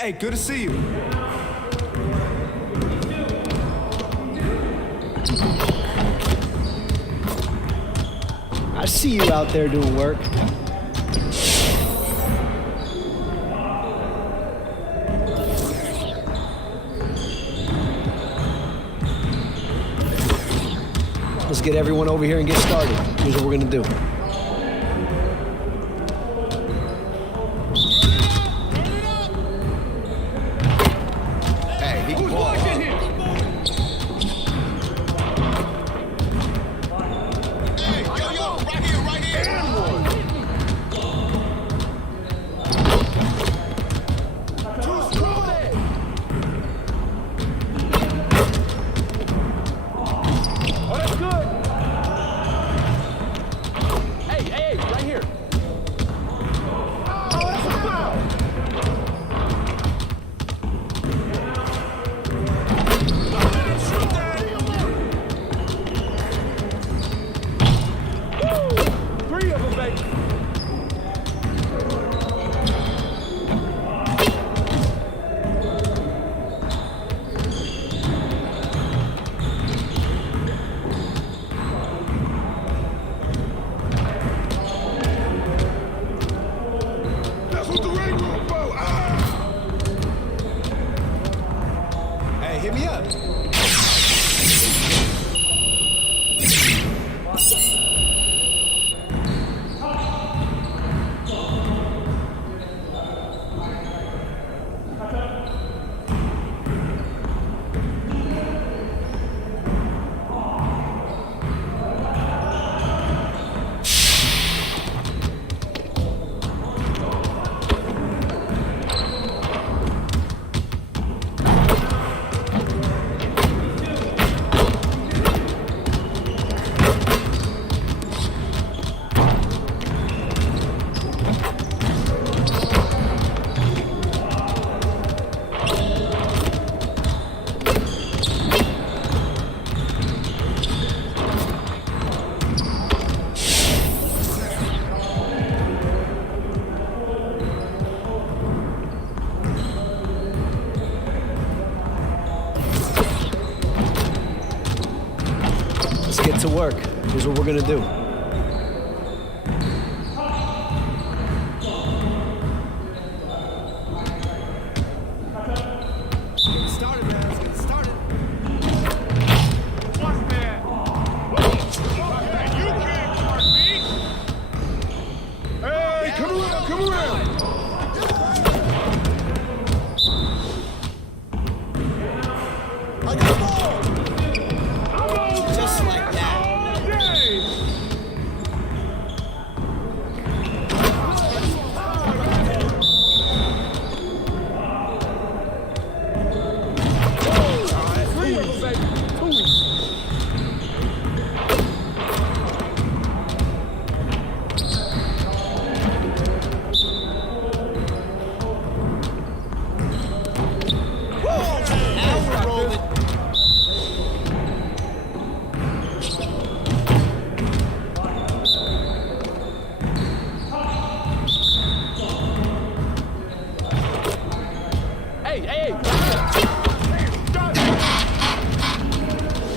Hey, good to see you. I see you out there doing work. Let's get everyone over here and get started. Here's what we're gonna do. Hey, he can ball. Hit me up. Let's get to work. Here's what we're gonna do.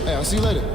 Hey, I'll see you later.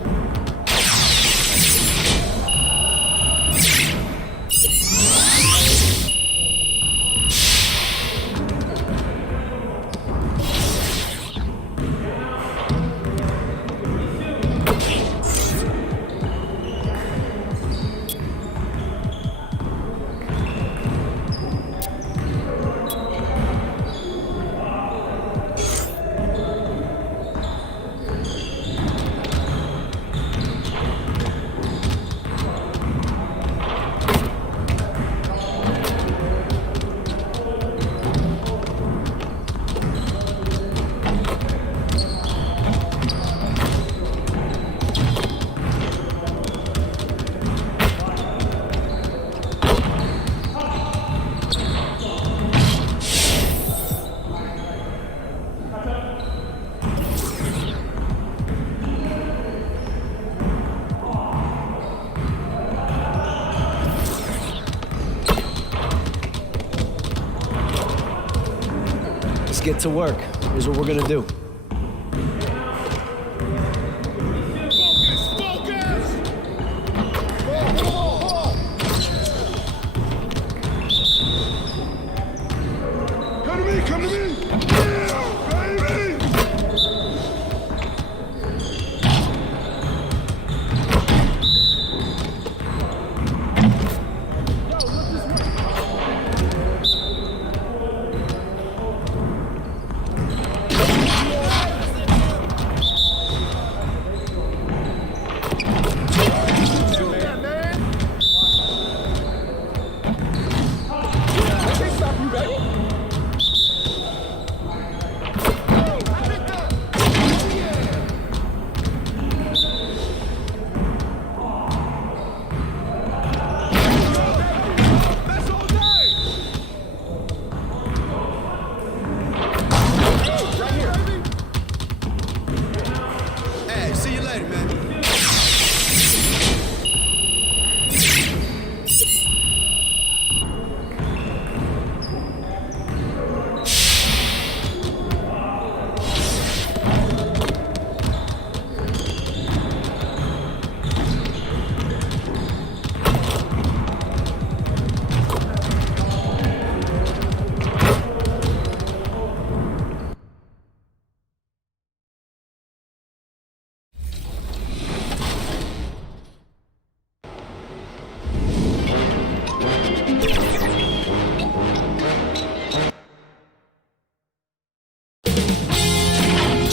Let's get to work. Here's what we're gonna do. Come to me!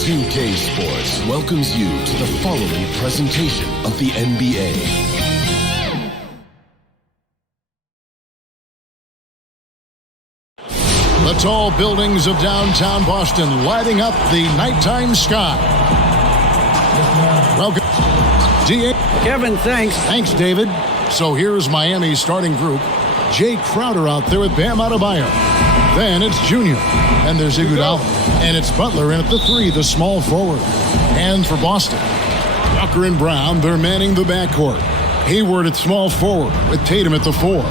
UK Sports welcomes you to the following presentation of the NBA. The tall buildings of downtown Boston lighting up the nighttime sky. Welcome, D.A. Kevin, thanks. Thanks, David. So here's Miami's starting group. Jake Crowder out there with Bam Adebayo. Then it's Junior. And there's Iguodala. And it's Butler in at the 3, the small forward. And for Boston, Tucker and Brown, they're manning the backcourt. Hayward at small forward with Tatum at the 4.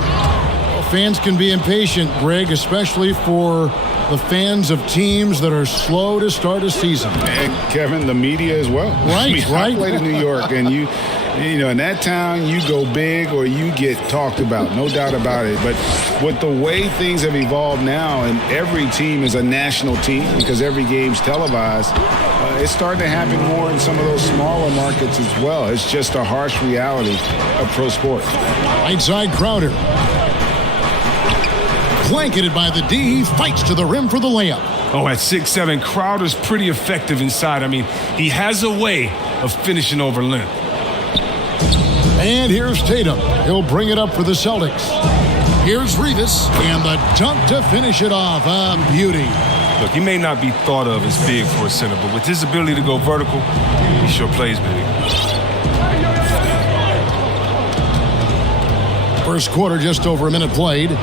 Fans can be impatient, Greg, especially for the fans of teams that are slow to start a season. And Kevin, the media as well. Right, I played in New York, and you know, in that town, you go big or you get talked about, no doubt about it. But with the way things have evolved now, and every team is a national team because every game's televised, it's starting to happen more in some of those smaller markets as well. It's just a harsh reality of pro sports. Right side Crowder. Blanketed by the D, he fights to the rim for the layup. Oh, at 6'7", Crowder's pretty effective inside. I mean, he has a way of finishing over length. And here's Tatum. He'll bring it up for the Celtics. Here's Rivas, and the dunk to finish it off. A beauty. Look, he may not be thought of as big for a center, but with his ability to go vertical, he sure plays big. First quarter, just over a minute played.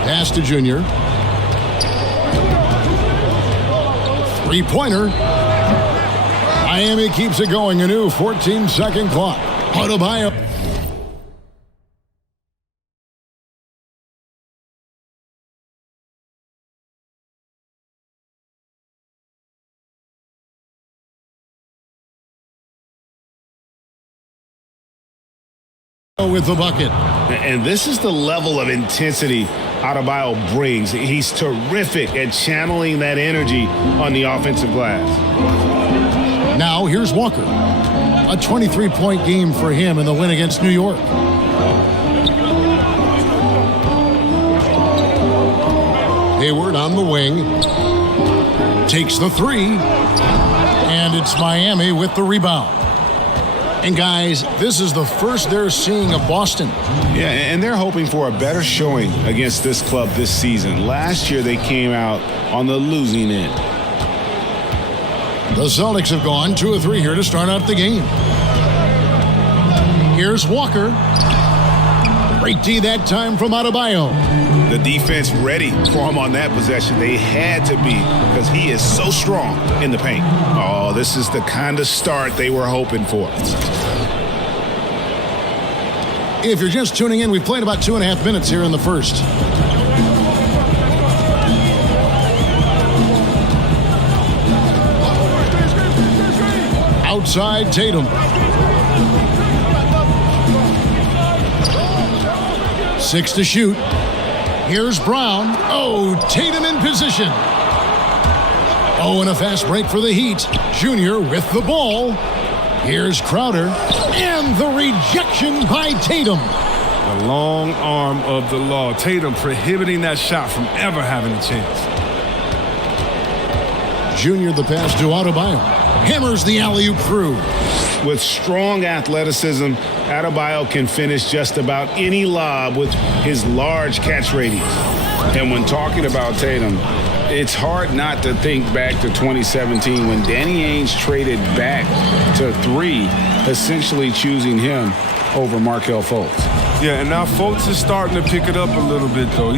Pass to Junior. Three-pointer. Miami keeps it going. A new 14-second clock. Adebayo. With the bucket. And this is the level of intensity Adebayo brings. He's terrific at channeling that energy on the offensive glass. Now here's Walker. A 23-point game for him in the win against New York. Hayward on the wing. Takes the 3. And it's Miami with the rebound. And guys, this is the first they're seeing of Boston. Yeah, and they're hoping for a better showing against this club this season. Last year they came out on the losing end. The Celtics have gone 2 of 3 here to start out the game. Here's Walker. Great D that time from Adebayo. The defense ready for him on that possession. They had to be because he is so strong in the paint. Oh, this is the kind of start they were hoping for. If you're just tuning in, we've played about 2.5 minutes here in the first. outside Tatum. 6 to shoot. Here's Brown. Oh, Tatum in position. Oh, and a fast break for the Heat. Junior with the ball. Here's Crowder. And the rejection by Tatum. The long arm of the law. Tatum prohibiting that shot from ever having a chance. Junior the pass to Adebayo. Hammers the alley-oop through. With strong athleticism, Adebayo can finish just about any lob with his large catch radius. And when talking about Tatum, it's hard not to think back to 2017 when Danny Ainge traded back to 3, essentially choosing him over Markelle Fultz. Yeah, and now Fultz is starting to pick it up a little bit, though.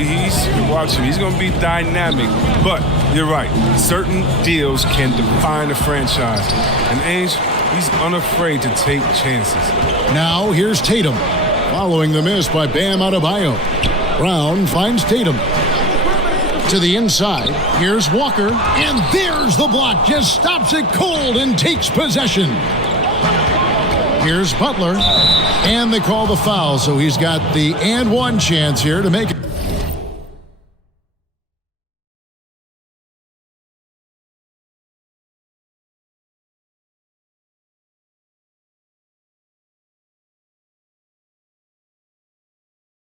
Watch him. He's going to be dynamic. But you're right. Certain deals can define a franchise. And Ainge, he's unafraid to take chances. Now here's Tatum. Following the miss by Bam Adebayo. Brown finds Tatum. To the inside. Here's Walker. And there's the block. Just stops it cold and takes possession. Here's Butler. And they call the foul, so he's got the and one chance here to make it.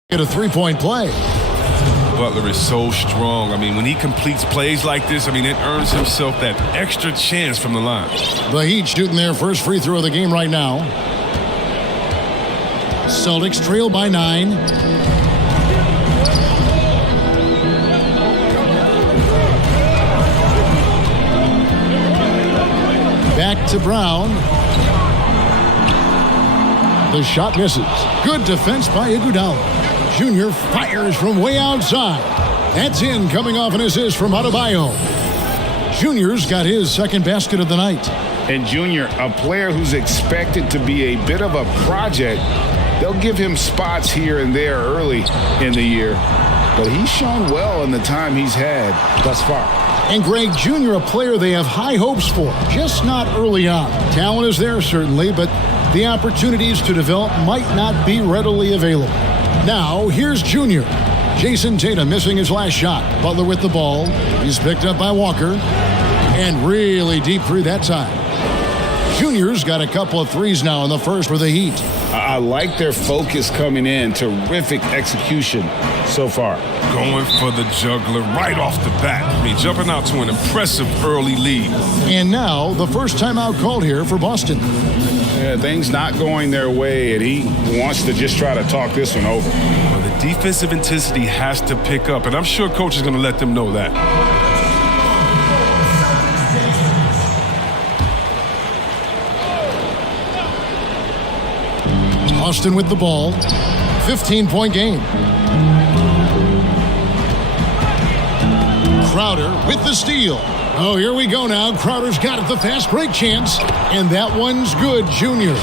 Get a three-point play. Butler is so strong. I mean, when he completes plays like this, I mean, it earns himself that extra chance from the line. The Heat shooting their first free throw of the game right now. Celtics trail by 9. Back to Brown. The shot misses. Good defense by Iguodala. Junior fires from way outside. That's in, coming off an assist from Adebayo. Junior's got his second basket of the night. And Junior, a player who's expected to be a bit of a project. They'll give him spots here and there early in the year, but he's shown well in the time he's had thus far. And Greg, Jr., a player they have high hopes for, just not early on. Talent is there, certainly, but the opportunities to develop might not be readily available. Now, here's Junior. Jason Tatum missing his last shot. Butler with the ball. He's picked up by Walker. And really deep three that time. Junior's got a couple of threes now in the first for the Heat. I like their focus coming in. Terrific execution so far. Going for the juggler right off the bat. I mean, jumping out to an impressive early lead. And now the first timeout called here for Boston. Yeah, things not going their way, and he wants to just try to talk this one over. Well, the defensive intensity has to pick up, and I'm sure coach is going to let them know that. Austin with the ball. 15-point game. Crowder with the steal. Oh, here we go now. Crowder's got it, the fast break chance. And that one's good, Junior.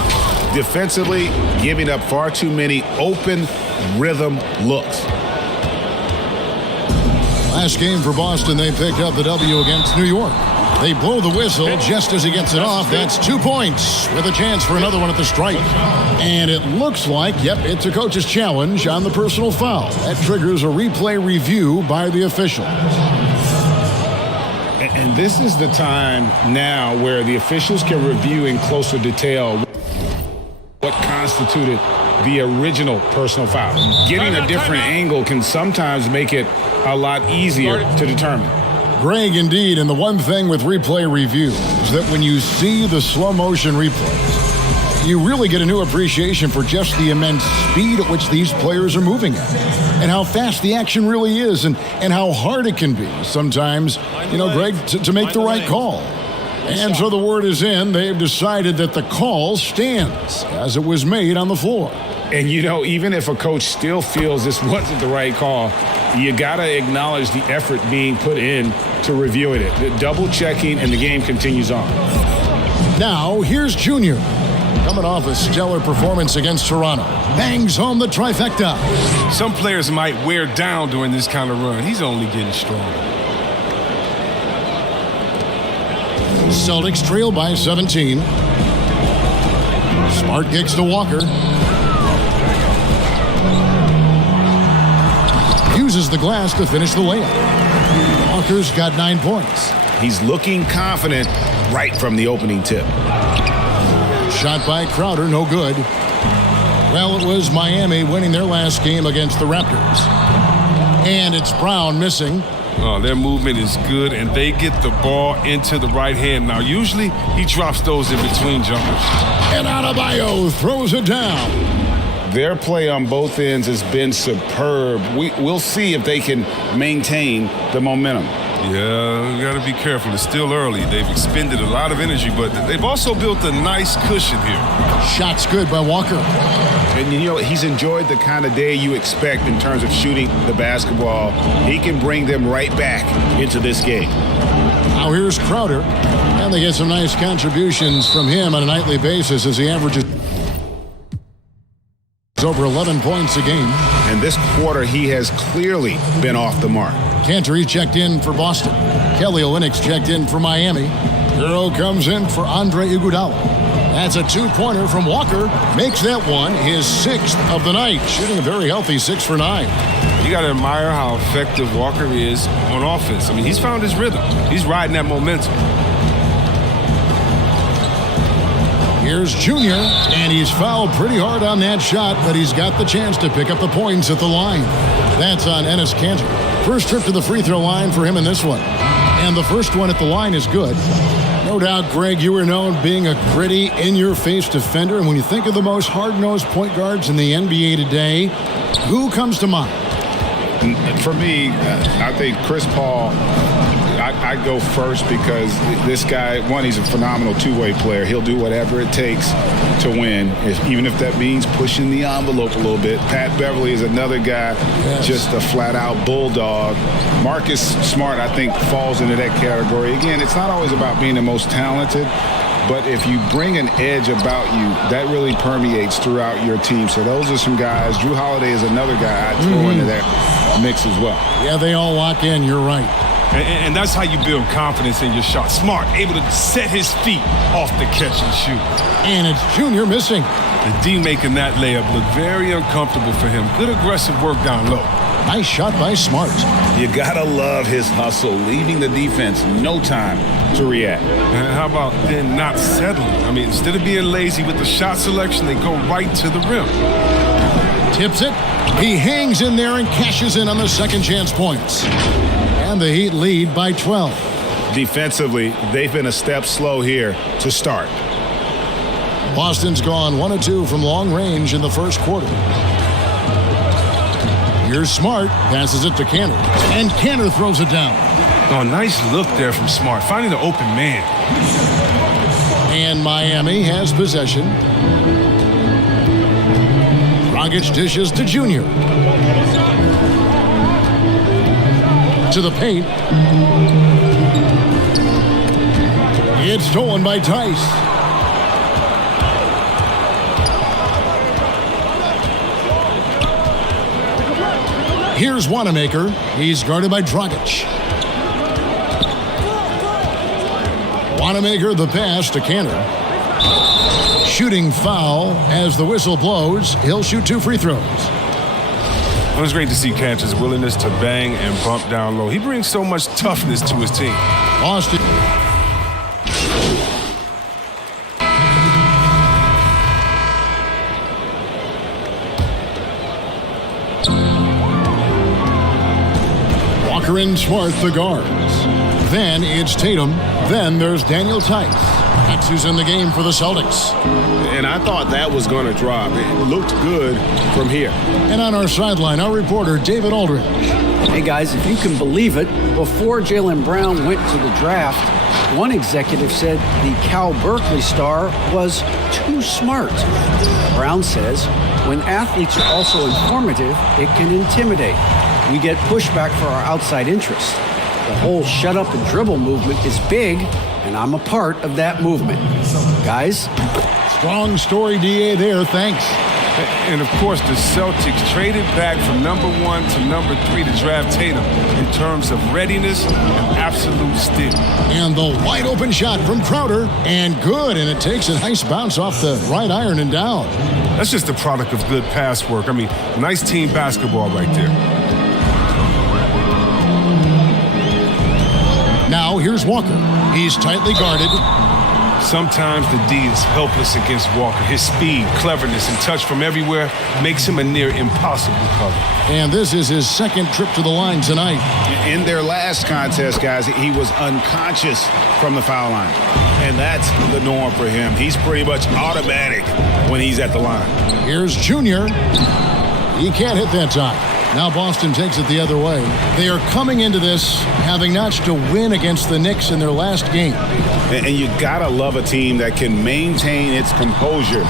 Defensively, giving up far too many open rhythm looks. Last game for Boston, they picked up the W against New York. They blow the whistle just as he gets it off. That's 2 points with a chance for another one at the stripe. And it looks like, yep, it's a coach's challenge on the personal foul. That triggers a replay review by the official. And this is the time now where the officials can review in closer detail what constituted the original personal foul. Getting a different angle can sometimes make it a lot easier to determine. Greg, indeed, and the one thing with replay review is that when you see the slow motion replays, you really get a new appreciation for just the immense speed at which these players are moving at, and how fast the action really is, and how hard it can be sometimes, Greg, to make the right call. And so the word is in. They've decided that the call stands as it was made on the floor. And, even if a coach still feels this wasn't the right call, you got to acknowledge the effort being put in to reviewing it. The double checking, and the game continues on. Now, here's Junior. Coming off a stellar performance against Toronto. Bangs home the trifecta. Some players might wear down during this kind of run. He's only getting stronger. Celtics trail by 17. Smart kicks to Walker. Uses the glass to finish the layup. Walker's got 9 points. He's looking confident right from the opening tip. Shot by Crowder, no good. Well, it was Miami winning their last game against the Raptors. And it's Brown missing. Oh, their movement is good, and they get the ball into the right hand. Now, usually he drops those in between jumpers. And Adebayo throws it down. Their play on both ends has been superb. We'll see if they can maintain the momentum. Yeah, you got to be careful. It's still early. They've expended a lot of energy, but they've also built a nice cushion here. Shot's good by Walker. And you know, he's enjoyed the kind of day you expect in terms of shooting the basketball. He can bring them right back into this game. Now here's Crowder. And they get some nice contributions from him on a nightly basis as he averages over 11 points a game. And this quarter, he has clearly been off the mark. Cantor checked in for Boston. Kelly Olynyk's checked in for Miami. Hero comes in for Andre Iguodala. That's a 2-pointer from Walker. Makes that one his 6th of the night. Shooting a very healthy 6 for 9. You got to admire how effective Walker is on offense. I mean, he's found his rhythm. He's riding that momentum. Here's Junior, and he's fouled pretty hard on that shot, but he's got the chance to pick up the points at the line. That's on Enes Kanter. First trip to the free throw line for him in this one. And the first one at the line is good. No doubt, Greg, you were known being a gritty, in-your-face defender. And when you think of the most hard-nosed point guards in the NBA today, who comes to mind? For me, I think Chris Paul, I go first because this guy, one, he's a phenomenal two-way player. He'll do whatever it takes to win, even if that means pushing the envelope a little bit. Pat Beverly is another guy, just a flat-out bulldog. Marcus Smart, I think, falls into that category. Again, it's not always about being the most talented, but if you bring an edge about you, that really permeates throughout your team. So those are some guys. Drew Holiday is another guy I'd throw into that mix as well. Yeah, they all lock in. You're right. And that's how you build confidence in your shot. Smart, able to set his feet off the catch and shoot. And it's Junior missing. The D making that layup look very uncomfortable for him. Good aggressive work down low. Nice shot by Smart. You gotta love his hustle, leaving the defense no time to react. And how about then not settling? I mean, instead of being lazy with the shot selection, they go right to the rim. Tips it. He hangs in there and cashes in on the second chance points. And the Heat lead by 12. Defensively, they've been a step slow here to start. Boston's gone 1 of 2 from long range in the first quarter. Here's Smart, passes it to Kanter. And Kanter throws it down. Oh, nice look there from Smart, finding the open man. And Miami has possession. Dragic dishes to Junior. To the paint. It's stolen by Tice. Here's Wanamaker. He's guarded by Dragic. Wanamaker the pass to Kanter. Shooting foul as the whistle blows. He'll shoot 2 free throws. It was great to see Kanter's willingness to bang and bump down low. He brings so much toughness to his team. Boston. Walker and Smart, the guards. Then it's Tatum. Then there's Daniel Tice. That's who's in the game for the Celtics. And I thought that was going to drop. It looked good from here. And on our sideline, our reporter, David Aldridge. Hey, guys, if you can believe it, before Jaylen Brown went to the draft, one executive said the Cal Berkeley star was too smart. Brown says, when athletes are also informative, it can intimidate. We get pushback for our outside interests. The whole shut up and dribble movement is big, and I'm a part of that movement. Guys? Strong story, DA, there. Thanks. And, of course, the Celtics traded back from number 1 to number 3 to draft Tatum in terms of readiness and absolute steal. And And the wide open shot from Crowder. And good. And it takes a nice bounce off the right iron and down. That's just a product of good pass work. I mean, nice team basketball right there. Now here's Walker. He's tightly guarded. Sometimes the D is helpless against Walker. His speed, cleverness, and touch from everywhere makes him a near impossible cover. And this is his second trip to the line tonight. In their last contest, guys, he was unconscious from the foul line. And that's the norm for him. He's pretty much automatic when he's at the line. Here's Junior. He can't hit that time. Now Boston takes it the other way. They are coming into this having notched a win against the Knicks in their last game. And you gotta love a team that can maintain its composure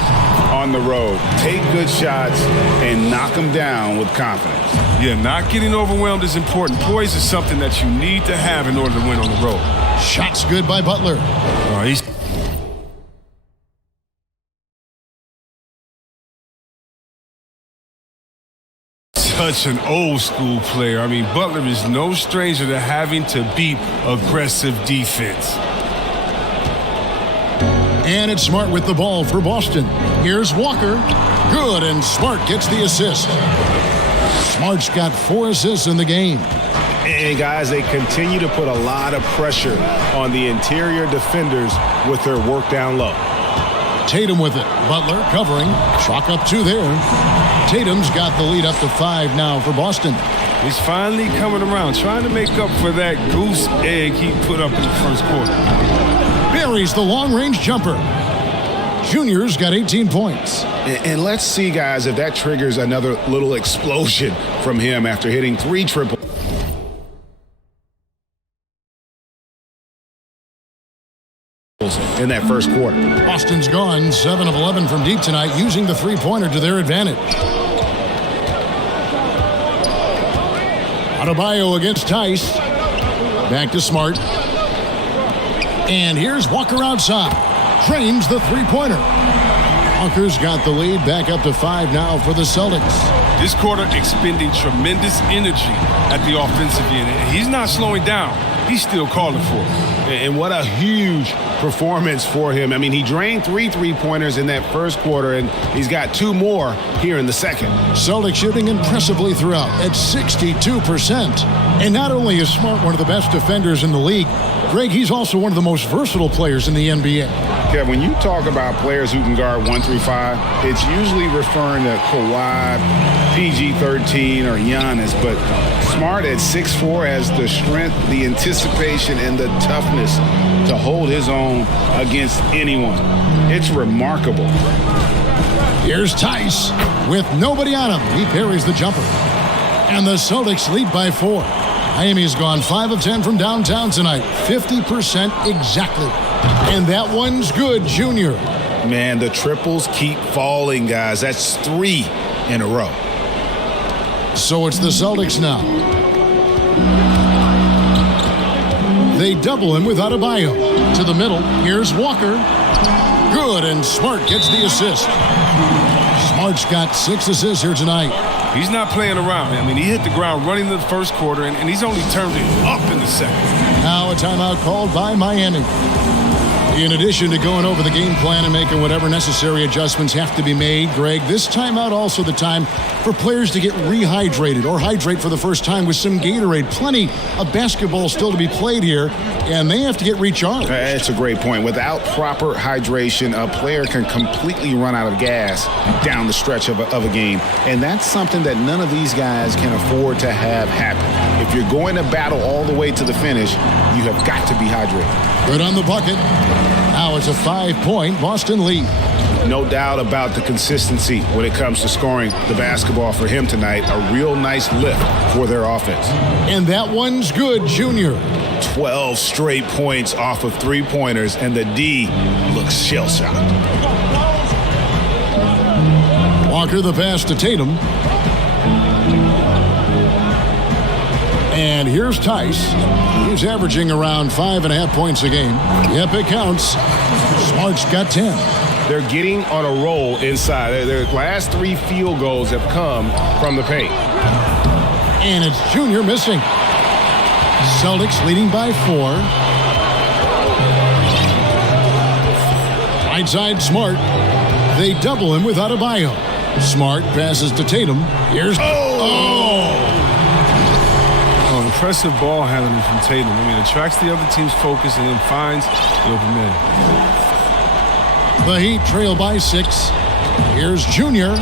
on the road, take good shots, and knock them down with confidence. Yeah, not getting overwhelmed is important. Poise is something that you need to have in order to win on the road. Shots good by Butler. He's such an old school player. I mean, Butler is no stranger to having to beat aggressive defense. And it's Smart with the ball for Boston. Here's Walker. Good, and Smart gets the assist. Smart's got 4 assists in the game. And guys, they continue to put a lot of pressure on the interior defenders with their work down low. Tatum with it. Butler covering. Chalk up 2 there. Tatum's got the lead up to 5 now for Boston. He's finally coming around, trying to make up for that goose egg he put up in the first quarter. Buries the long-range jumper. Junior's got 18 points. And let's see, guys, if that triggers another little explosion from him after hitting 3 triples in that first quarter. Boston's gone 7 of 11 from deep tonight, using the three-pointer to their advantage. Adebayo against Tice. Back to Smart. And here's Walker outside. Frames the three-pointer. Walker's got the lead, back up to 5 now for the Celtics. This quarter expending tremendous energy at the offensive end. He's not slowing down. He's still calling for it. And what a huge performance for him. I mean, he drained 3 three-pointers in that first quarter, and he's got 2 more here in the second. Celtics shooting impressively throughout at 62%. And not only is Smart one of the best defenders in the league, Greg, he's also one of the most versatile players in the NBA. Kev, when you talk about players who can guard 1 through 5, it's usually referring to Kawhi, PG-13, or Giannis, but Smart at 6'4" has the strength, the anticipation, and the toughness to hold his own against anyone. It's remarkable. Here's Tice with nobody on him. He parries the jumper. And the Celtics lead by 4. Miami's gone 5 of 10 from downtown tonight. 50% exactly. And that one's good, Junior. Man, the triples keep falling, guys. That's 3 in a row. So it's the Celtics now. They double him with Adebayo. To the middle, here's Walker. Good, and Smart gets the assist. Smart's got 6 assists here tonight. He's not playing around. I mean, he hit the ground running the first quarter, and he's only turned it up in the second. Now a timeout called by Miami. In addition to going over the game plan and making whatever necessary adjustments have to be made, Greg, this timeout also the time for players to get rehydrated or hydrate for the first time with some Gatorade. Plenty of basketball still to be played here, and they have to get recharged. That's a great point. Without proper hydration, a player can completely run out of gas down the stretch of a game, and that's something that none of these guys can afford to have happen. If you're going to battle all the way to the finish, you have got to be hydrated. Good on the bucket. Now it's a 5-point Boston lead. No doubt about the consistency when it comes to scoring the basketball for him tonight. A real nice lift for their offense. And that one's good, Junior. 12 straight points off of three-pointers, and the D looks shell-shocked. Walker the pass to Tatum. And here's Tice. He's averaging around 5.5 points a game. Yep, it counts. Smart's got 10. They're getting on a roll inside. Their last 3 field goals have come from the paint. And it's Junior missing. Celtics leading by 4. Right side, Smart. They double him with Adebayo. Smart passes to Tatum. Here's... Oh! Impressive ball handling from Tatum. I mean, attracts the other team's focus and then finds the open man. The Heat trail by 6. Here's Junior.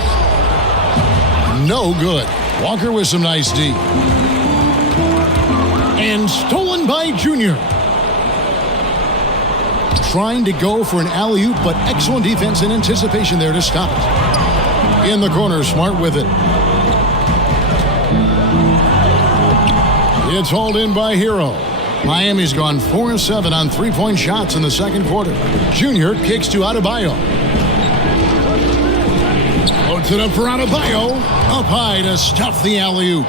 No good. Walker with some nice D. And stolen by Junior. Trying to go for an alley-oop, but excellent defense and anticipation there to stop it. In the corner, Smart with it. It's hauled in by Hero. Miami's gone 4-7 on three-point shots in the second quarter. Junior kicks to Adebayo. Loads it up for Adebayo. Up high to stuff the alley-oop.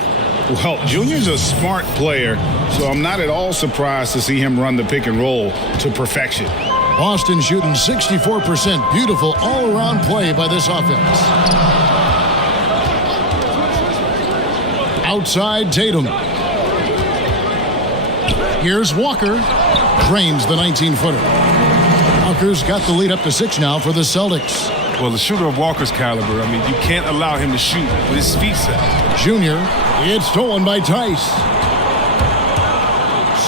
Well, Junior's a smart player, so I'm not at all surprised to see him run the pick and roll to perfection. Boston shooting 64%. Beautiful all-around play by this offense. Outside Tatum. Here's Walker. Drains the 19-footer. Walker's got the lead up to 6 now for the Celtics. Well, the shooter of Walker's caliber, I mean, you can't allow him to shoot with his feet set. Junior, it's stolen by Tice.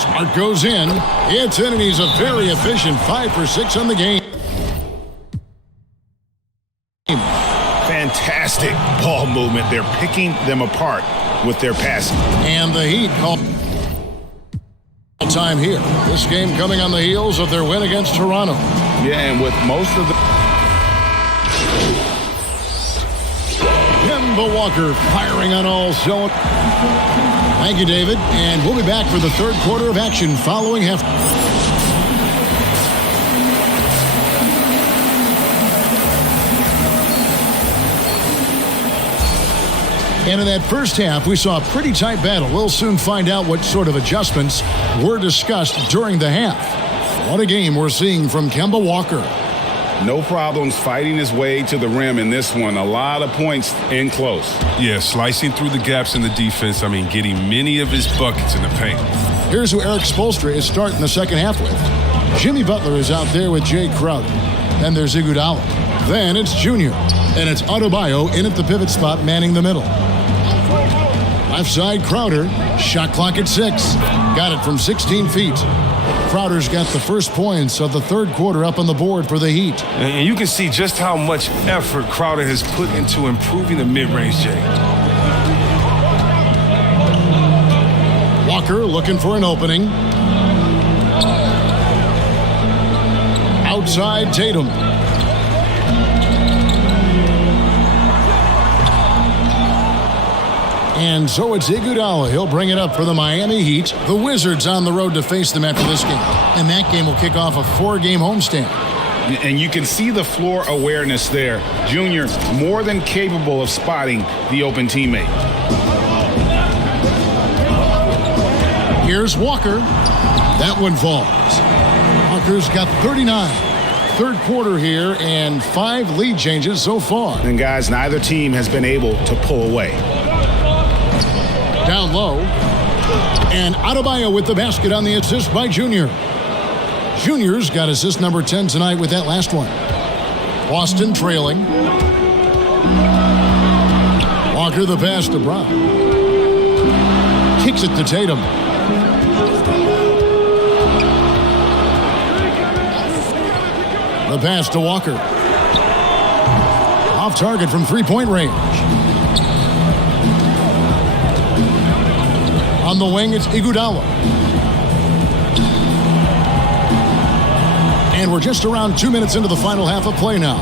Smart goes in. It's in, and he's a very efficient 5 for 6 on the game. Fantastic ball movement. They're picking them apart with their passing. And the Heat call time here. This game coming on the heels of their win against Toronto. Yeah, and with most of the... Kemba Walker firing on all cylinders. Thank you, David. And we'll be back for the third quarter of action following half. And in that first half, we saw a pretty tight battle. We'll soon find out what sort of adjustments were discussed during the half. What a game we're seeing from Kemba Walker. No problems fighting his way to the rim in this one. A lot of points in close. Yeah, slicing through the gaps in the defense. I mean, getting many of his buckets in the paint. Here's who Eric Spoelstra is starting the second half with. Jimmy Butler is out there with Jay Crowder. Then there's Iguodala. Then it's Junior. And it's Adebayo in at the pivot spot, manning the middle. Left side, Crowder. Shot clock at 6. Got it from 16 feet. Crowder's got the first points of the third quarter up on the board for the Heat. And you can see just how much effort Crowder has put into improving the mid-range game. Walker looking for an opening. Outside Tatum. And so it's Iguodala. He'll bring it up for the Miami Heat. The Wizards on the road to face them after this game. And that game will kick off a 4-game homestand. And you can see the floor awareness there. Junior more than capable of spotting the open teammate. Here's Walker. That one falls. Walker's got 39. Third quarter here and 5 lead changes so far. And guys, neither team has been able to pull away. Down low. And Adebayo with the basket on the assist by Junior. Junior's got assist number 10 tonight with that last one. Boston trailing. Walker the pass to Brown. Kicks it to Tatum. The pass to Walker. Off target from three-point range. On the wing, it's Iguodala. And we're just around 2 minutes into the final half of play now.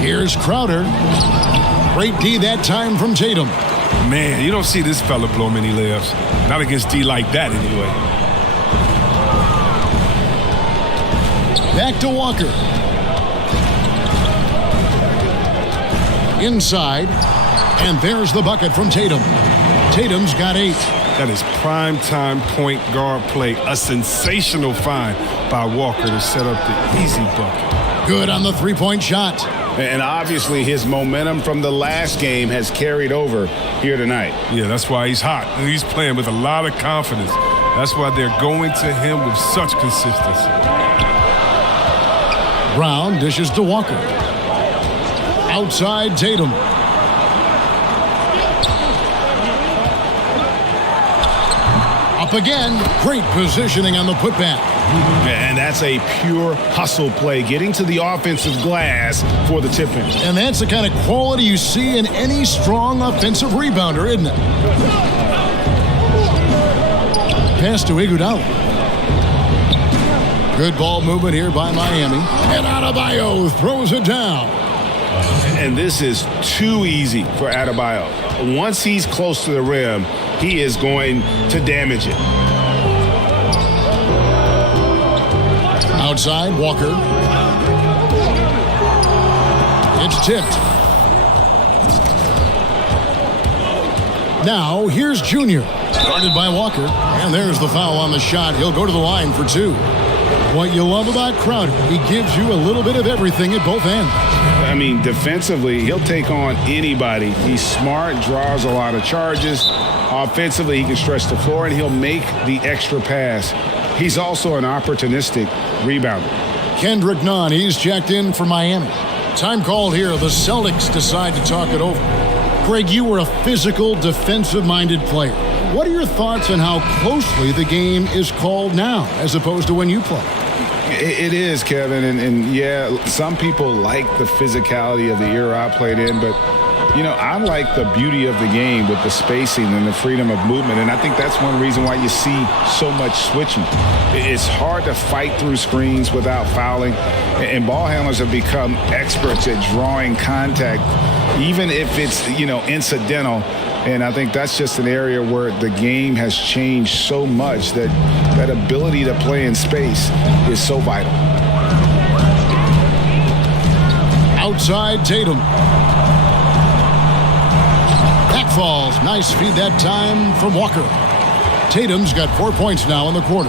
Here's Crowder. Great D that time from Tatum. Man, you don't see this fella blow many layups. Not against D like that, anyway. Back to Walker. Inside. And there's the bucket from Tatum. Tatum's got 8. That is prime-time point guard play. A sensational find by Walker to set up the easy bucket. Good on the three-point shot. And obviously his momentum from the last game has carried over here tonight. Yeah, that's why he's hot. He's playing with a lot of confidence. That's why they're going to him with such consistency. Brown dishes to Walker. Outside Tatum. Up again. Great positioning on the putback. And that's a pure hustle play, getting to the offensive glass for the tip-in. And that's the kind of quality you see in any strong offensive rebounder, isn't it? Pass to Iguodala. Good ball movement here by Miami. And Adebayo throws it down. And this is too easy for Adebayo. Once he's close to the rim, he is going to damage it. Outside, Walker. It's tipped. Now, here's Junior. Guarded by Walker. And there's the foul on the shot. He'll go to the line for 2. What you love about Crowder, he gives you a little bit of everything at both ends. I mean, defensively, he'll take on anybody. He's smart, draws a lot of charges. Offensively, he can stretch the floor, and he'll make the extra pass. He's also an opportunistic rebounder. Kendrick Nunn, he's checked in for Miami. Time called here. The Celtics decide to talk it over. Greg, you were a physical, defensive-minded player. What are your thoughts on how closely the game is called now as opposed to when you played? It is, Kevin, and yeah, some people like the physicality of the era I played in, but you know, I like the beauty of the game with the spacing and the freedom of movement, and I think that's one reason why you see so much switching. It's hard to fight through screens without fouling, and ball handlers have become experts at drawing contact, even if it's, you know, incidental. And I think that's just an area where the game has changed so much that that ability to play in space is so vital. Outside Tatum. Back falls. Nice feed that time from Walker. Tatum's got 4 points now in the quarter.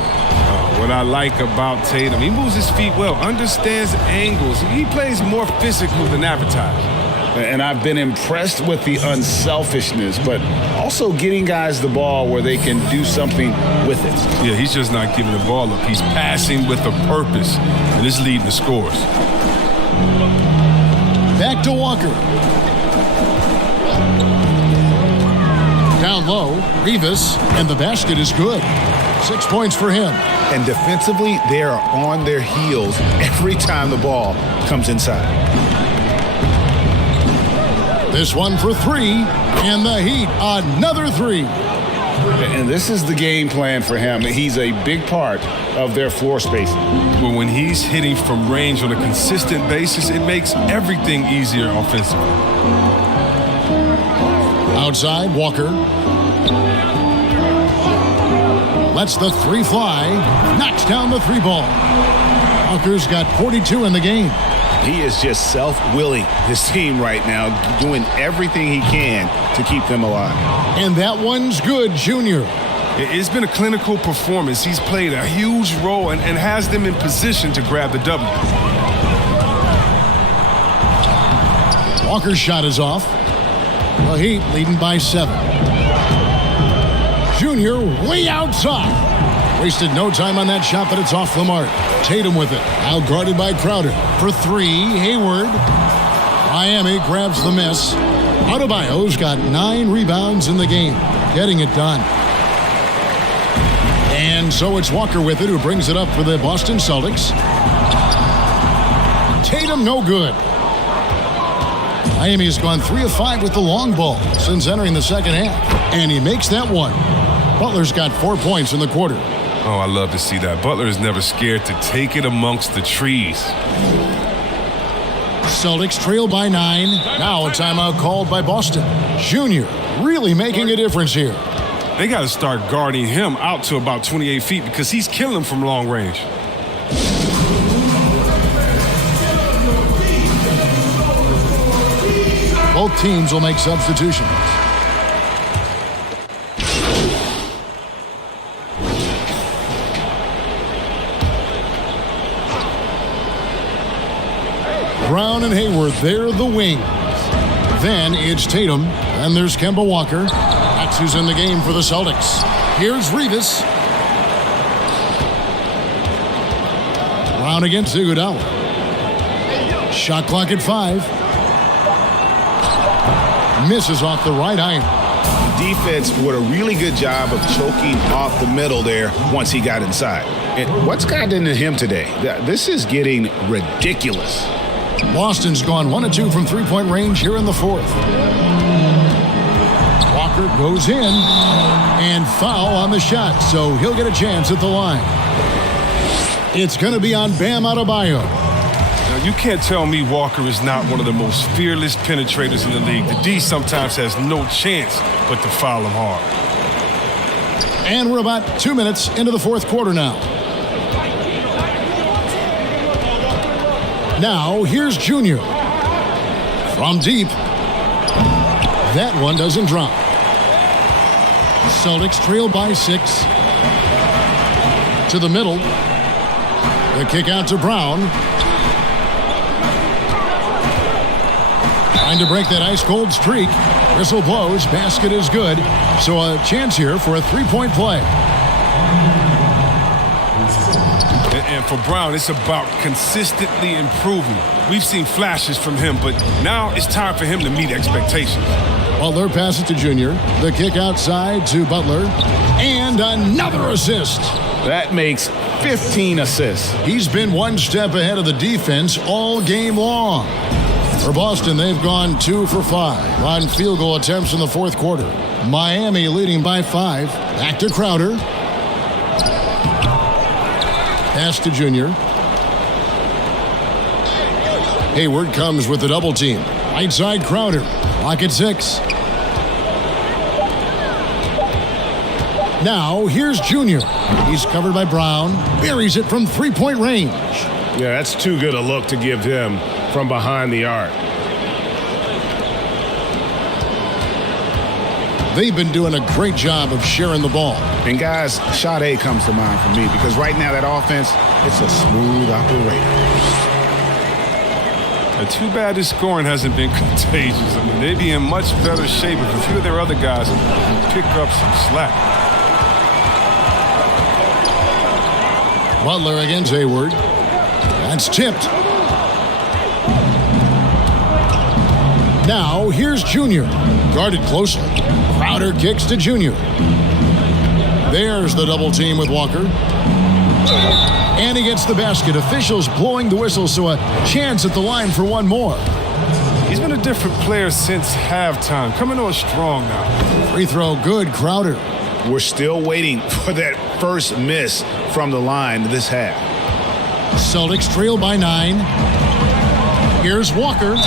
What I like about Tatum, he moves his feet well, understands angles. He plays more physical than advertised. And I've been impressed with the unselfishness, but also getting guys the ball where they can do something with it. Yeah, he's just not giving the ball up. He's passing with a purpose, and it's leading the scores. Back to Walker. Down low, Rivas, and the basket is good. 6 points for him. And defensively, they are on their heels every time the ball comes inside. This one for 3, and the Heat, another 3. And this is the game plan for him. He's a big part of their floor spacing. But when he's hitting from range on a consistent basis, it makes everything easier offensively. Outside, Walker. Lets the 3 fly. Knocks down the 3 ball. Walker's got 42 in the game. He is just self-willing, his team right now, doing everything he can to keep them alive. And that one's good, Junior. It's been a clinical performance. He's played a huge role and has them in position to grab the W. Walker's shot is off. The Heat leading by 7. Junior way outside. Wasted no time on that shot, but it's off the mark. Tatum with it. Out guarded by Crowder. For 3, Hayward. Miami grabs the miss. Adebayo's got 9 rebounds in the game. Getting it done. And so it's Walker with it, who brings it up for the Boston Celtics. Tatum no good. Miami has gone 3 of 5 with the long ball since entering the second half. And he makes that one. Butler's got 4 points in the quarter. Oh, I love to see that. Butler is never scared to take it amongst the trees. Celtics trail by 9. Now a timeout called by Boston. Junior really making a difference here. They got to start guarding him out to about 28 feet because he's killing them from long range. Both teams will make substitutions. Brown and Hayward, they're the wings. Then it's Tatum, and there's Kemba Walker. That's who's in the game for the Celtics. Here's Rivas. Brown against Iguodala. Shot clock at 5. Misses off the right iron. Defense did a really good job of choking off the middle there once he got inside. And what's gotten into him today? This is getting ridiculous. Boston's gone 1 of 2 from three-point range here in the fourth. Walker goes in and foul on the shot, so he'll get a chance at the line. It's going to be on Bam Adebayo. Now, you can't tell me Walker is not one of the most fearless penetrators in the league. The D sometimes has no chance but to foul him hard. And we're about 2 minutes into the fourth quarter now. Now, here's Junior. From deep. That one doesn't drop. Celtics trail by 6. To the middle. The kick out to Brown. Trying to break that ice-cold streak. Whistle blows. Basket is good. So a chance here for a three-point play. And for Brown, it's about consistently improving. We've seen flashes from him, but now it's time for him to meet expectations. Butler passes to Junior. The kick outside to Butler. And another assist. That makes 15 assists. He's been one step ahead of the defense all game long. For Boston, they've gone 2 for 5 on field goal attempts in the fourth quarter. Miami leading by 5. Back to Crowder. Pass to Junior. Hayward comes with the double team. Right side Crowder. Clock at 6. Now, here's Junior. He's covered by Brown. Buries it from three-point range. Yeah, that's too good a look to give him from behind the arc. They've been doing a great job of sharing the ball. And guys, shot A comes to mind for me because right now that offense, it's a smooth operator. Too bad his scoring hasn't been contagious. I mean, they'd be in much better shape if a few of their other guys pick up some slack. Butler against Hayward. That's tipped. Now, here's Junior. Guarded closely. Crowder kicks to Junior. There's the double team with Walker. And he gets the basket. Officials blowing the whistle, so a chance at the line for one more. He's been a different player since halftime. Coming on strong now. Free throw good, Crowder. We're still waiting for that first miss from the line this half. Celtics trail by 9. Here's Walker.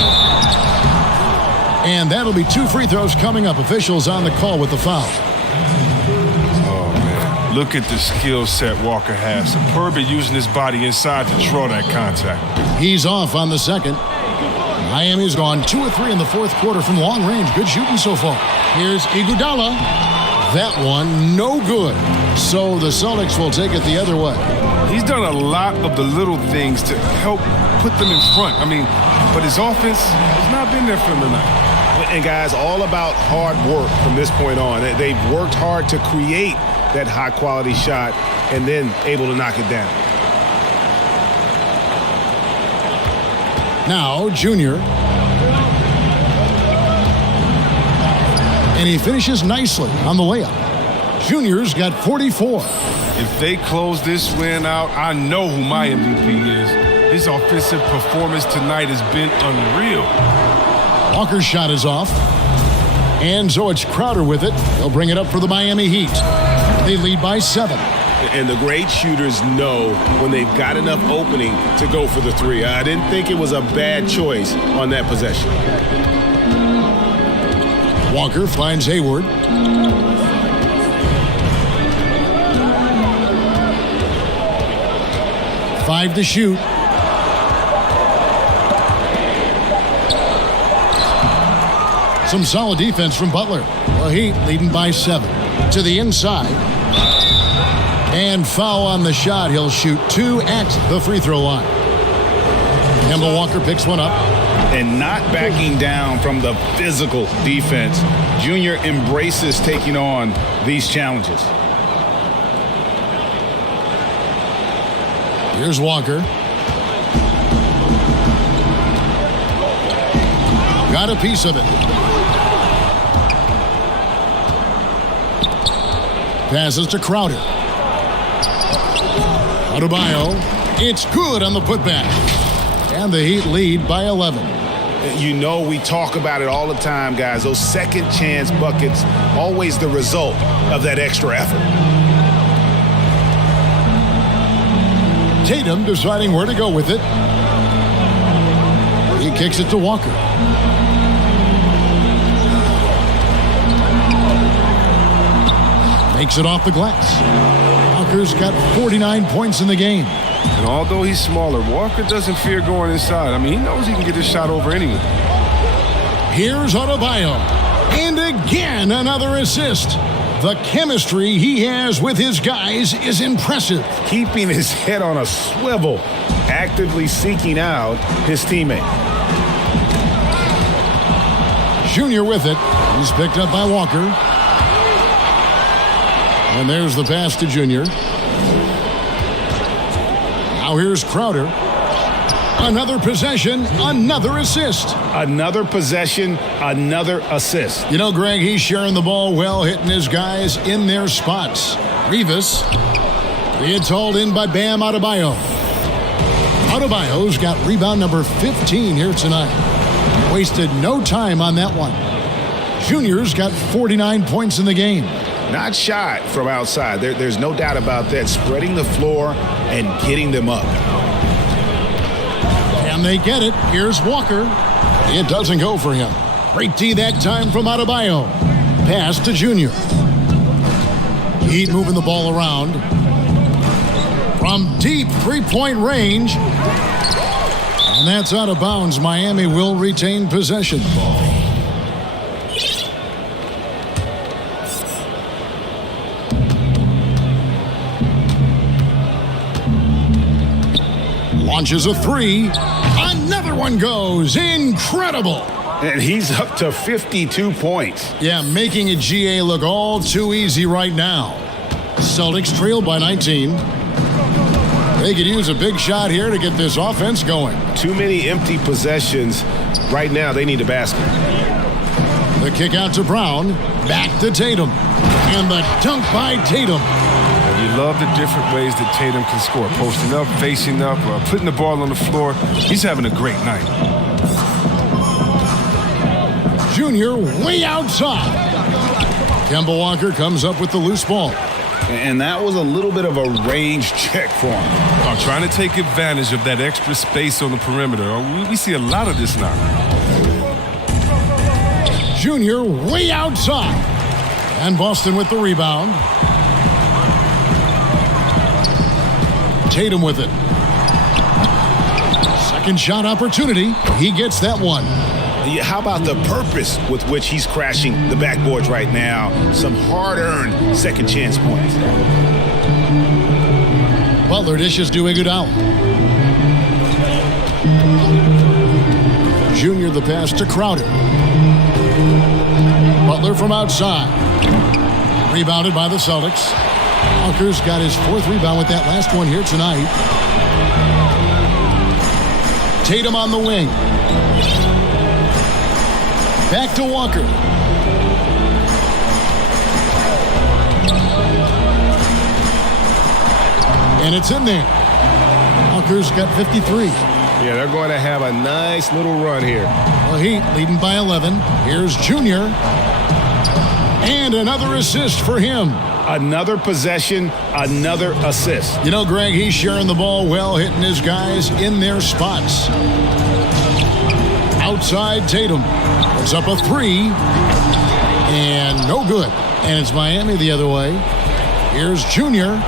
And that'll be 2 free throws coming up. Officials on the call with the foul. Oh, man. Look at the skill set Walker has. Superb at using his body inside to draw that contact. He's off on the second. Miami's gone 2 of 3 in the fourth quarter from long range. Good shooting so far. Here's Iguodala. That one, no good. So the Celtics will take it the other way. He's done a lot of the little things to help put them in front. I mean, but his offense has not been there for him tonight. And guys, all about hard work from this point on. They've worked hard to create that high-quality shot and then able to knock it down. Now, Junior. And he finishes nicely on the layup. Junior's got 44. If they close this win out, I know who my MVP is. His offensive performance tonight has been unreal. Walker's shot is off. And so it's Crowder with it. They'll bring it up for the Miami Heat. They lead by 7. And the great shooters know when they've got enough opening to go for the 3. I didn't think it was a bad choice on that possession. Walker finds Hayward. Five to shoot. Some solid defense from Butler. The Heat leading by 7. To the inside. And foul on the shot. He'll shoot 2 at the free throw line. Kemba Walker picks one up. And not backing down from the physical defense. Junior embraces taking on these challenges. Here's Walker. got a piece of it. Passes to Crowder. Adebayo. It's good on the putback. And the Heat lead by 11. You know, we talk about it all the time, guys. Those second chance buckets, always the result of that extra effort. Tatum deciding where to go with it. He kicks it to Walker. Makes it off the glass. Walker's got 49 points in the game. And although he's smaller, Walker doesn't fear going inside. I mean, he knows he can get his shot over anyway. Here's Adebayo. And again, another assist. The chemistry he has with his guys is impressive. Keeping his head on a swivel, actively seeking out his teammate. Junior with it. He's picked up by Walker. And there's the pass to Junior. Now here's Crowder. Another possession, another assist. Another possession, another assist. You know, Greg, he's sharing the ball well, hitting his guys in their spots. Rivas being hauled in by Bam Adebayo. Adebayo's got rebound number 15 here tonight. Wasted no time on that one. Junior's got 49 points in the game. Not shy from outside. There's no doubt about that. Spreading the floor and getting them up. Can they get it? Here's Walker. It doesn't go for him. Great D that time from Adebayo. Pass to Junior. Heat moving the ball around. From deep three-point range. And that's out of bounds. Miami will retain possession. Launches a three. Another one goes. Incredible. And he's up to 52 points. Yeah, making a GA look all too easy right now. Celtics trail by 19. They could use a big shot here to get this offense going. Too many empty possessions. Right now, they need a basket. The kick out to Brown. Back to Tatum. And the dunk by Tatum. You love the different ways that Tatum can score. Posting up, facing up, putting the ball on the floor. He's having a great night. Junior way outside. Kemba Walker comes up with the loose ball. And that was a little bit of a range check for him. Trying to take advantage of that extra space on the perimeter. We see a lot of this now. Junior way outside. And Boston with the rebound. Tatum with it. Second shot opportunity. He gets that one. How about the purpose with which he's crashing the backboards right now? Some hard-earned second chance points. Butler dishes to Iguodala. Junior the pass to Crowder. Butler from outside. Rebounded by the Celtics. Walker's got his fourth rebound with that last one here tonight. Tatum on the wing. Back to Walker. And it's in there. Walker's got 53. Yeah, they're going to have a nice little run here. The Heat leading by 11. Here's Junior. And another assist for him. Another possession, another assist. You know, Greg, he's sharing the ball well, hitting his guys in their spots. Outside Tatum. Puts up a three. And no good. And it's Miami the other way. Here's Junior.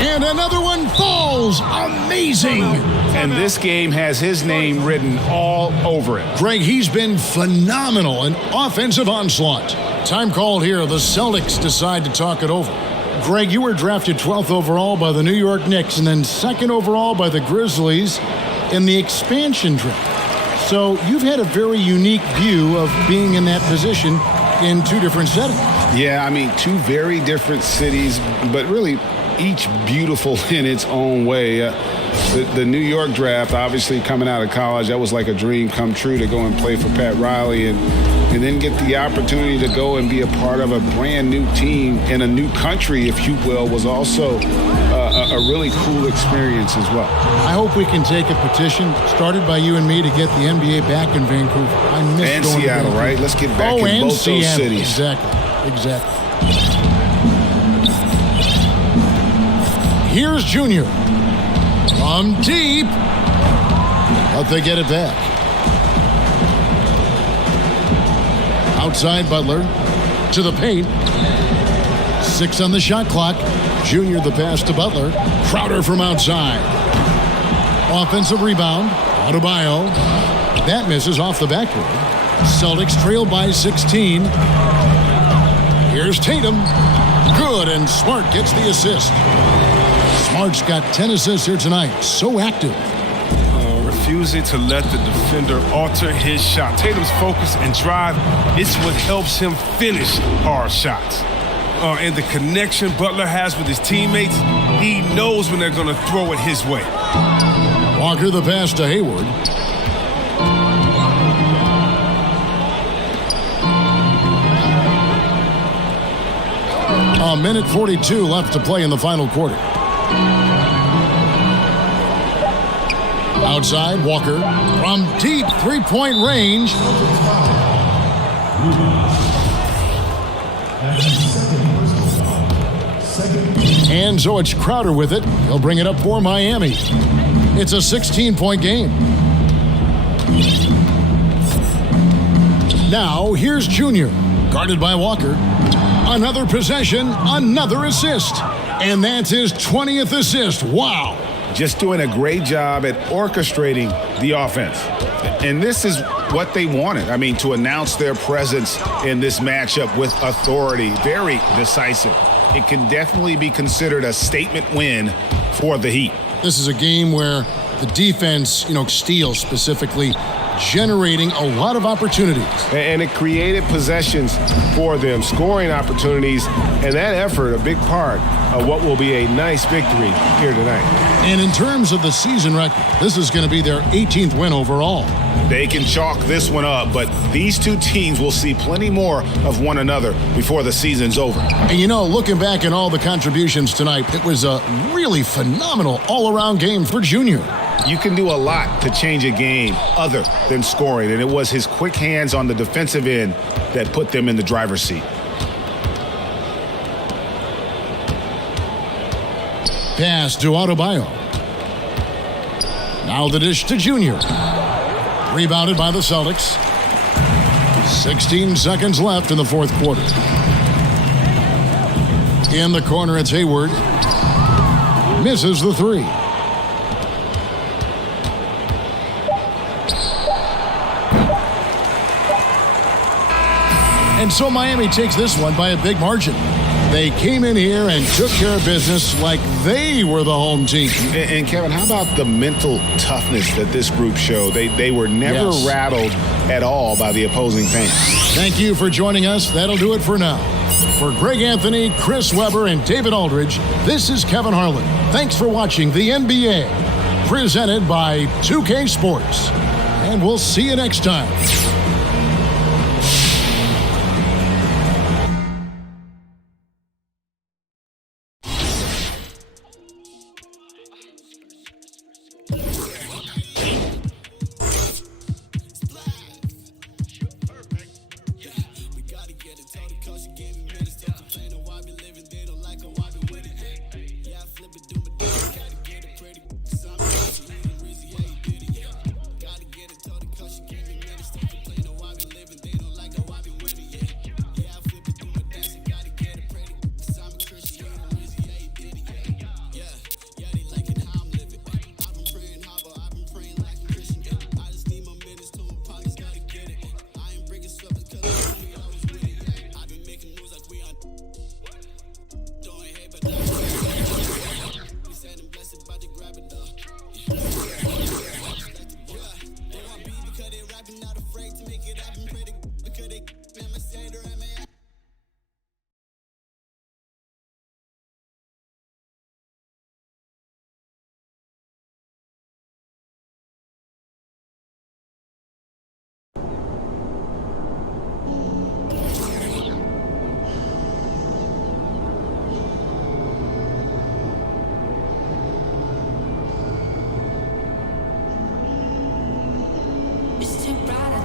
And another one falls. Amazing. And this game has his name written all over it. Greg, he's been phenomenal. An offensive onslaught. Time called here. The Celtics decide to talk it over. Greg, you were drafted 12th overall by the New York Knicks and then 2nd overall by the Grizzlies in the expansion draft. So you've had a very unique view of being in that position in two different settings. Yeah, I mean, two very different cities, but really each beautiful in its own way. The New York draft, obviously coming out of college, that was like a dream come true to go and play for Pat Riley and then get the opportunity to go and be a part of a brand new team in a new country, if you will, was also a really cool experience as well. I hope we can take a petition started by you and me to get the NBA back in Vancouver. I miss and going Seattle, to Vancouver. right? Let's get back in and both Seattle. those cities. Exactly. Here's Junior from deep, but they get it back. Outside Butler to the paint. 6 on the shot clock. Junior the pass to Butler. Crowder from outside. Offensive rebound. Adebayo. That misses off the backboard. Celtics trail by 16. Here's Tatum. Good, and Smart gets the assist. Smart's got 10 assists here tonight. So active. Refusing to let the defender alter his shot. Tatum's focus and drive is what helps him finish hard shots. And the connection Butler has with his teammates, he knows when they're going to throw it his way. Walker the pass to Hayward. A minute 42 left to play in the final quarter. Outside, Walker from deep three-point range. And so it's Crowder with it. He'll bring it up for Miami. It's a 16-point game. Now, here's Junior, guarded by Walker. Another possession, another assist. And that's his 20th assist. Wow. Just doing a great job at orchestrating the offense. And this is what they wanted. I mean, to announce their presence in this matchup with authority. Very decisive. It can definitely be considered a statement win for the Heat. This is a game where the defense, steals specifically, generating a lot of opportunities. And it created possessions for them, scoring opportunities, and that effort, a big part of what will be a nice victory here tonight. And in terms of the season record, this is going to be their 18th win overall. They can chalk this one up, but these two teams will see plenty more of one another before the season's over. And looking back at all the contributions tonight, it was a really phenomenal all-around game for Junior. You can do a lot to change a game other than scoring, and it was his quick hands on the defensive end that put them in the driver's seat. Pass to Adebayo. Now the dish to Junior. Rebounded by the Celtics. 16 seconds left in the fourth quarter. In the corner, it's Hayward. Misses the three. And so Miami takes this one by a big margin. They came in here and took care of business like they were the home team. And Kevin, how about the mental toughness that this group showed? They were never rattled at all by the opposing fans. Thank you for joining us. That'll do it for now. For Greg Anthony, Chris Webber, and David Aldridge, this is Kevin Harlan. Thanks for watching the NBA, presented by 2K Sports. And we'll see you next time.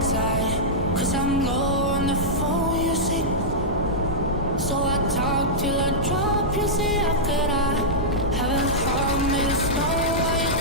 inside. Cause I'm low on the phone, you see. So I talk till I drop, you say, how could I have a heart made of stone? Why you